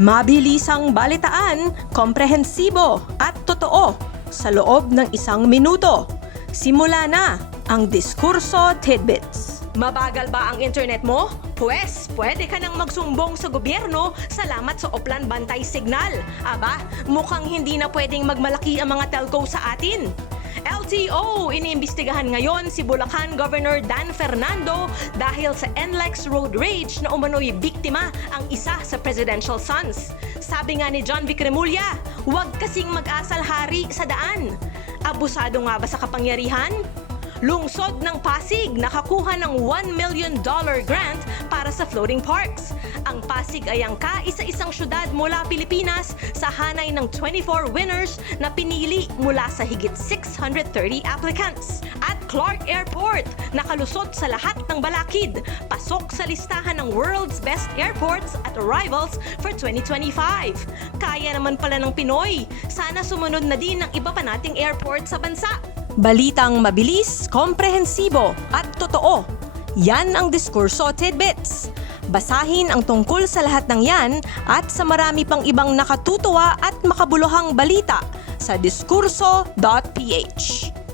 Mabilisang balitaan, komprehensibo at totoo sa loob ng 1 minuto. Simula na ang Diskurso Tidbits. Mabagal ba ang internet mo? Pwes, pwede ka nang magsumbong sa gobyerno salamat sa Oplan Bantay Signal. Aba, mukhang hindi na pwedeng magmalaki ang mga telco sa atin. LTO, iniimbestigahan ngayon si Bulacan Governor Dan Fernando dahil sa NLEX road rage na umano'y biktima ang isa sa presidential sons. Sabi nga ni John Vic Remulla, huwag kasing mag-asal hari sa daan. Abusado nga ba sa kapangyarihan? Lungsod ng Pasig nakakuha ng $1 million grant para sa floating parks. Ang Pasig ay ang kaisa-isang syudad mula Pilipinas sa hanay ng 24 winners na pinili mula sa higit 630 applicants. At Clark Airport nakalusot sa lahat ng balakid, pasok sa listahan ng world's best airports at arrivals for 2025. Kaya naman pala ng Pinoy, sana sumunod na din ng iba pa nating airport sa bansa. Balitang mabilis, komprehensibo at totoo. Yan ang Diskurso Tidbits. Basahin ang tungkol sa lahat ng yan at sa marami pang ibang nakatutuwa at makabuluhang balita sa diskurso.ph.